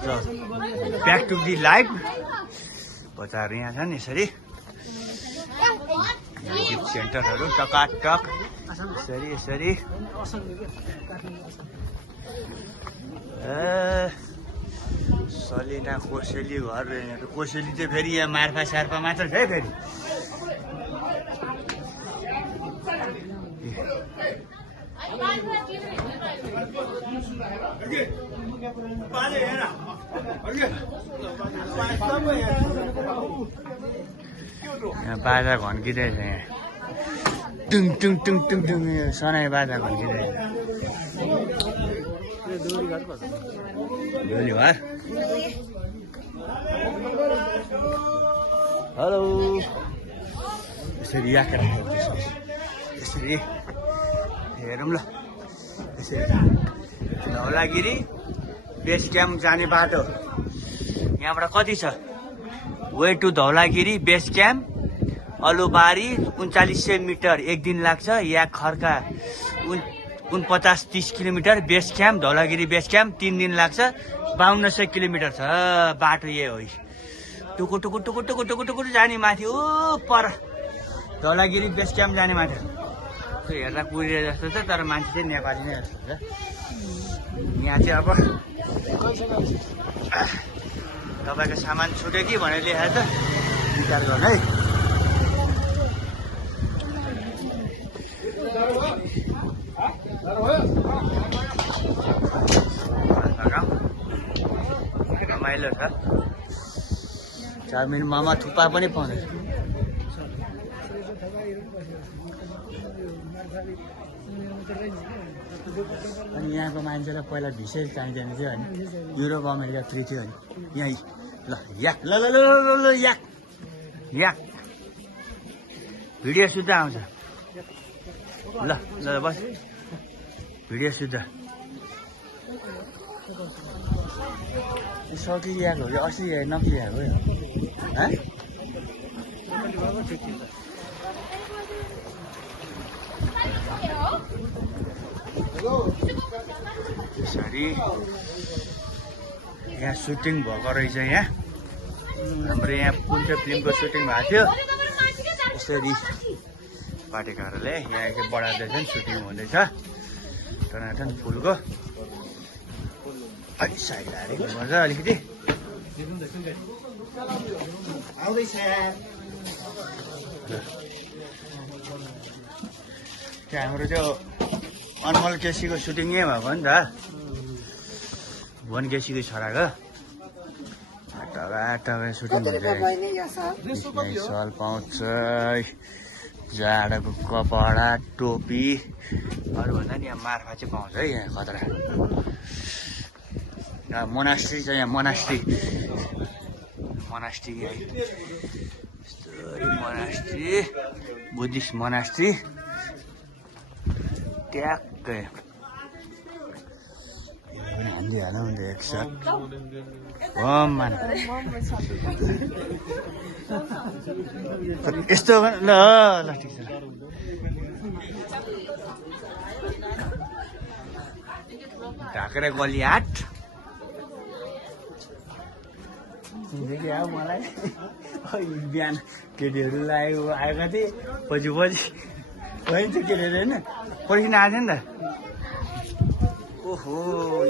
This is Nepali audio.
ब्याक टु दि लाइफ बजारहरू यहाँ छन् यसरी गिफ्ट सेन्टरहरू टकाटक यसरी यसरी सलिना कोसेली घर कोसेली चाहिँ फेरि यहाँ मार्फा सार्फा मात्र छ है फेरि यहाँ बाजा घन्किँदैछ यहाँ टुङ टुङ टुङ टुङ टुङ सनाई बाजा घन्किँदैछ डोली घर हेलो यसरी याक राखेको यसरी हेरौँ ल यसरी धौलागिरी बेस क्याम्प जाने बाटो यहाँबाट कति छ way to Dhaulagiri base camp Alubari 3900 metre एक दिन लाग्छ या खर्का 49-30 kilometre base camp Dhaulagiri base camp 3 दिन लाग्छ 5200 किलोमिटर छ बाटो यही हो टुकु टुकु टुकु टुकु टुकु टुकु जाने माथि ओ पर धौलागिरी बेस क्याम्प जाने माथि हेर्दा कुरिए जस्तो छ तर मान्छे चाहिँ नेपाली नै जस्तो छ यहाँ चाहिँ अब तपाईँको सामान छुट्यो कि भनेर लेखाएको छ विचार गर्नु है रमाइलो छ चाउमिन मोमो थुक्पा पनि पाउँदैछ अनि यहाँको मान्छेलाई पहिला भिसै चाहिँदैन थियो अनि युरोप अमेरिका फ्री थियो अनि यहीँ ल याक ल ल ल ल याक याक भिडियो सुत्दा आउँछ ल ल बस भिडियो सुत्दा सकिएको हो अस्ति नकिएको हो यसरी यहाँ सुटिङ भएको रहेछ यहाँ हाम्रो यहाँ कुन चाहिँ फिल्मको सुटिङ भएको थियो यसरी पाटेकाहरूले यहाँ एकखेप बढाउँदैछन् सुटिङ हुँदैछ टनाटन फुलको अलि साइड हालेको मजा अलिकति त्यहाँ हाम्रो त्यो अनमल केसीको सुटिङ यहीँ भएको नि त भुवन केसीको छोराको टगा सुटिङ हुन्छ सल पाउँछ जाडोको कपडा टोपी अरूभन्दा नि यहाँ मार्फा चाहिँ पाउँछ है यहाँ खतरा मोनास्ट्री छ यहाँ मोनास्ट्री है मोनास्ट्री बुद्धिस्ट मोनास्ट्री ट्याक्कै हालिहालौँ नि त एकसाथ यस्तो ल ल ठिक छ ढाकेर गलिहाट मलाई बिहान केटीहरू लागेको आएका थिए पछि होइन त्यो केटीहरू होइन पर्खिन आएको थियो नि त ओहो